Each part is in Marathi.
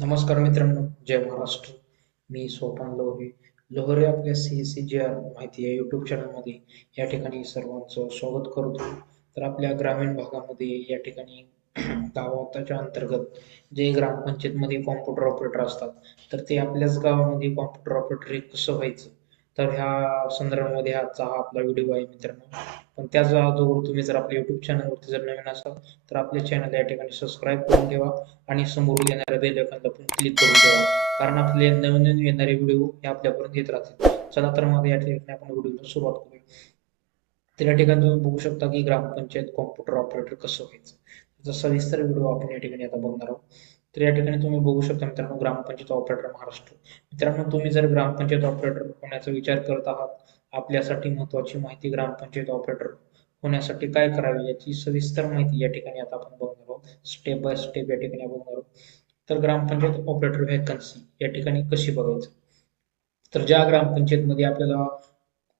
नमस्कार मित्रांनो जय महाराष्ट्र. मी सोपान लोहरे लोहरे आपल्या सी सी जी आर माहिती आहे यूट्यूब चॅनलमध्ये या ठिकाणी सर्वांचं स्वागत करतो. तर आपल्या ग्रामीण भागामध्ये या ठिकाणी गावाच्या अंतर्गत जे ग्रामपंचायतमध्ये कॉम्प्युटर ऑपरेटर असतात तर ते आपल्याच गावामध्ये कॉम्प्युटर ऑपरेटर हे कसं व्हायचं? तर ह्या संदर्भामध्ये आजचा हा आपला व्हिडिओ आहे मित्रांनो. पण त्याच अगोदर तुम्ही जर आपल्या युट्यूब चॅनलवरती जर नवीन असाल तर आपल्या चॅनल या ठिकाणी सबस्क्राईब करून ठेवा आणि समोर येणाऱ्या बेल आयकॉनला पण क्लिक करून ठेवा. कारण आपले नवीन नवीन येणारे व्हिडिओ हे आपल्यापर्यंत येत राहतील. चला तर मग या ठिकाणी आपण व्हिडिओला सुरुवात करूया. तर या ठिकाणी तुम्ही बघू शकता की ग्रामपंचायत कॉम्प्युटर ऑपरेटर कसं व्हायचं. त्याचा सविस्तर व्हिडिओ आपण या ठिकाणी आता बघणार आहोत. तर या ठिकाणी तुम्ही बघू शकता मित्रांनो ग्रामपंचायत ऑपरेटर महाराष्ट्र. मित्रांनो तुम्ही जर ग्रामपंचायत ऑपरेटर होण्याचा विचार करत आहात आपल्यासाठी महत्वाची माहिती ग्रामपंचायत ऑपरेटर होण्यासाठी काय करावे याची सविस्तर माहिती या ठिकाणी आता आपण बघणार आहोत. स्टेप बाय स्टेप या ठिकाणी बघणार आहोत. तर ग्रामपंचायत ऑपरेटर व्हॅकन्सी या ठिकाणी कशी बघायचं? तर ज्या ग्रामपंचायतमध्ये आपल्याला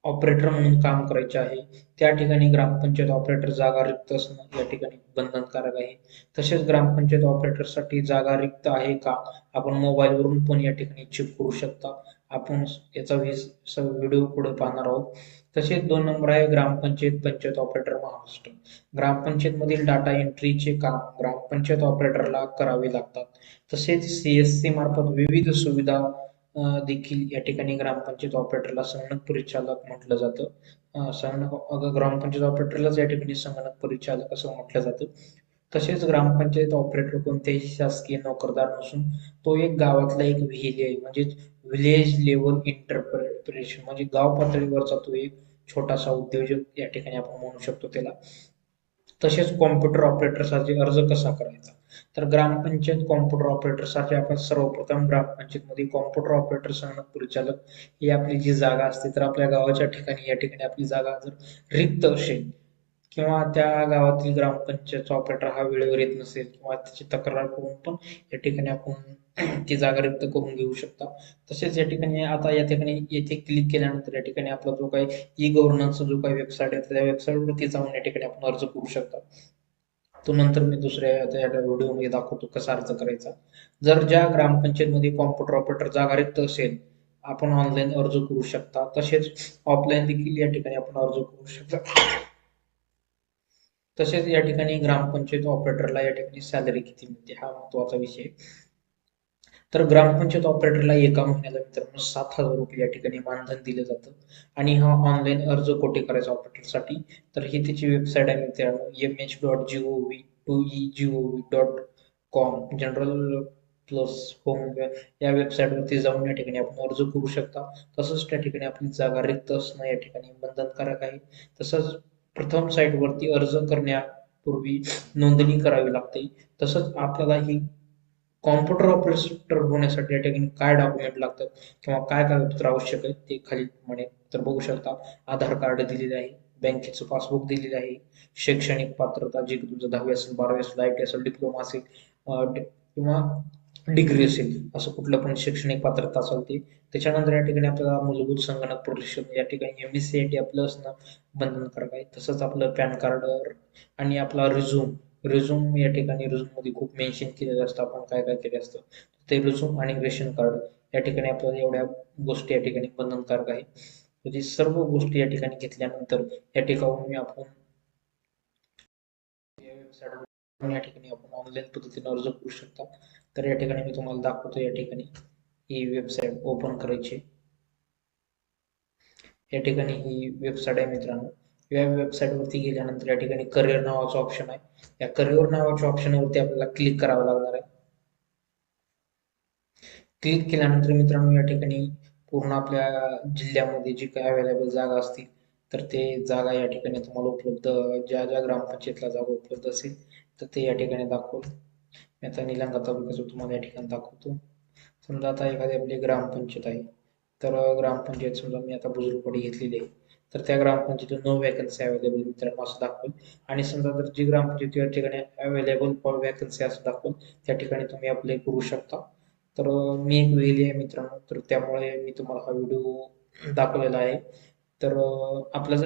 ऑपरेटर म्हणून काम करायचे आहे त्या ठिकाणी ग्रामपंचायत ऑपरेटर जागा रिक्त असणं या ठिकाणी बंधनकारक आहे. तसेच ग्रामपंचायत ऑपरेटरसाठी जागा रिक्त आहे का? आपण मोबाईलवरून पण या ठिकाणी चेक करू शकता. आपण याचा व्हिडिओ पुढे पाहणार आहोत. तसेच दोन नंबर आहे ग्रामपंचायत पंचायत ऑपरेटर महाराष्ट्र. ग्रामपंचायत मधील डाटा एंट्रीचे काम ग्रामपंचायत ऑपरेटरला करावे लागतात. तसेच सीएससी मार्फत विविध सुविधा देखील या ठिकाणी ग्रामपंचायत ऑपरेटरला संगणक परिचालक म्हटलं जातं. संगणक ग्रामपंचायत ऑपरेटरलाच या ठिकाणी संगणक परिचालक असं म्हटलं जातं. तसेच ग्रामपंचायत ऑपरेटर कोणत्याही शासकीय नोकरदार नसून तो एक गावातला एक व्हिलेज आहे. म्हणजेच विलेज लेवल इंटरप्रिटेशन म्हणजे गाव पातळीवरचा तो एक छोटासा उद्योजक या ठिकाणी आपण म्हणू शकतो त्याला. तसेच कॉम्प्युटर ऑपरेटरसाठी अर्ज कसा करायचा? तर ग्रामपंचायत कॉम्प्युटर ऑपरेटरसाठी आपण सर्वप्रथम ग्रामपंचायतमध्ये कॉम्प्युटर ऑपरेटर संगणक परिचालक ही आपली जी जागा असते तर आपल्या गावाच्या ठिकाणी या ठिकाणी आपली जागा जर रिक्त असेल किंवा त्या गावातील ग्रामपंचायत ऑपरेटर हा वेळेवर येत नसेल किंवा त्याची तक्रार करून पण या ठिकाणी आपण ती जागा रिक्त करून घेऊ शकता. तसेच या ठिकाणी आता या ठिकाणी येथे क्लिक केल्यानंतर या ठिकाणी आपला जो काही ई गव्हर्नन्सचा जो काही वेबसाईट आहे त्या वेबसाईटवरती जाऊन या ठिकाणी आपण अर्ज करू शकता. तो नंतर मी दुसऱ्या व्हिडिओमध्ये दाखवतो कसा अर्ज करायचा. जर ज्या ग्रामपंचायतमध्ये कॉम्प्युटर ऑपरेटर जागा रिक्त असेल आपण ऑनलाईन अर्ज करू शकता. तसेच ऑफलाईन देखील या ठिकाणी आपण अर्ज करू शकता. तसेच या ठिकाणी ग्रामपंचायत ऑपरेटरला या ठिकाणी सॅलरी किती मिळते हा महत्त्वाचा विषय तर ग्रामपंचायत ऑपरेटरला एका महिन्याला मित्रांनो सात हजार रुपये या ठिकाणी मानधन दिलं जातं. आणि हा ऑनलाईन अर्ज कोठे करायचा ऑपरेटरसाठी तर ही त्याची वेबसाईट आहे मित्रांनो M H dot G O V two E G O V dot com general plus home या वेबसाईटवरती जाऊन या ठिकाणी आपण अर्ज करू शकता. तसंच त्या ठिकाणी आपली जागा रिक्त असणं या ठिकाणी बंधनकारक आहे. तसंच प्रथम साईटवरती अर्ज करण्यापूर्वी नोंदणी करावी लागते. तसंच आपल्याला ही कॉम्प्युटर ऑपरेटर होण्यासाठी या ठिकाणी काय डॉक्युमेंट लागतात किंवा काय कागदपत्र आवश्यक आहे ते खाली म्हणे तर बघू शकता. आधार कार्ड दिलेलं आहे बँकेचं पासबुक दिलेलं आहे शैक्षणिक पात्रता जे तुमचं दहावी असेल बारावी असेल आय टी असेल डिप्लोमा असेल किंवा डिग्री असेल असं कुठलं पण शैक्षणिक पात्रता असेल ते त्याच्यानंतर या ठिकाणी आपल्याला मूलभूत संगणक प्रशिक्षण या ठिकाणी M S C I T आपलं असणं बंधनकारक आहे. तसंच आपलं पॅन कार्ड आणि आपला रिझ्यूम रिझ्यूम या ठिकाणी रिझ्यूममध्ये खूप मेन्शन केलेलं असतं. आपण काय काय केलं असतं? ते रिझ्यूम आणि रेशन कार्ड या ठिकाणी आपल्याला एवढ्या गोष्टी या ठिकाणी बंधनकारक आहे. म्हणजे सर्व गोष्टी या ठिकाणी घेतल्यानंतर या ठिकाणी आपण या ठिकाणी आपण ऑनलाईन पद्धतीने अर्ज करू शकता. तर या ठिकाणी मी तुम्हाला दाखवतो या ठिकाणी ही वेबसाईट ओपन करायची. या ठिकाणी ही वेबसाईट आहे मित्रांनो. या वेबसाईटवरती गेल्यानंतर या ठिकाणी करिअर नावाचं ऑप्शन आहे. या करिअर नावाच्या ऑप्शनवरती आपल्याला क्लिक करावं लागणार आहे. क्लिक केल्यानंतर मित्रांनो या ठिकाणी पूर्ण आपल्या जिल्ह्यामध्ये जी काही अवेलेबल जागा असतील तर ते जागा या ठिकाणी तुम्हाला उपलब्ध ज्या ज्या ग्रामपंचायतला जागा उपलब्ध असेल तर ते या ठिकाणी दाखवतो मी आता निलंगा तालुक्याचं तुम्हाला या ठिकाणी दाखवतो. समजा आता एखादी आपली ग्रामपंचायत आहे तर ग्रामपंचायत समजा मी आता बुजुर्गवाडी घेतलेली आहे तर त्या ग्रामपंचायतीत नो वॅकन्सी अवेलेबल मित्रांनो असं दाखवेल आणि समजा जर जी ग्रामपंचायत या ठिकाणी अवेलेबल फॉर वॅकन्सी असं दाखवेल त्या ठिकाणी तुम्ही अप्लाय करू शकता. तर मी एक वेली आहे मित्रांनो तर त्यामुळे मी तुम्हाला हा व्हिडिओ दाखवलेला आहे. तर आपला जर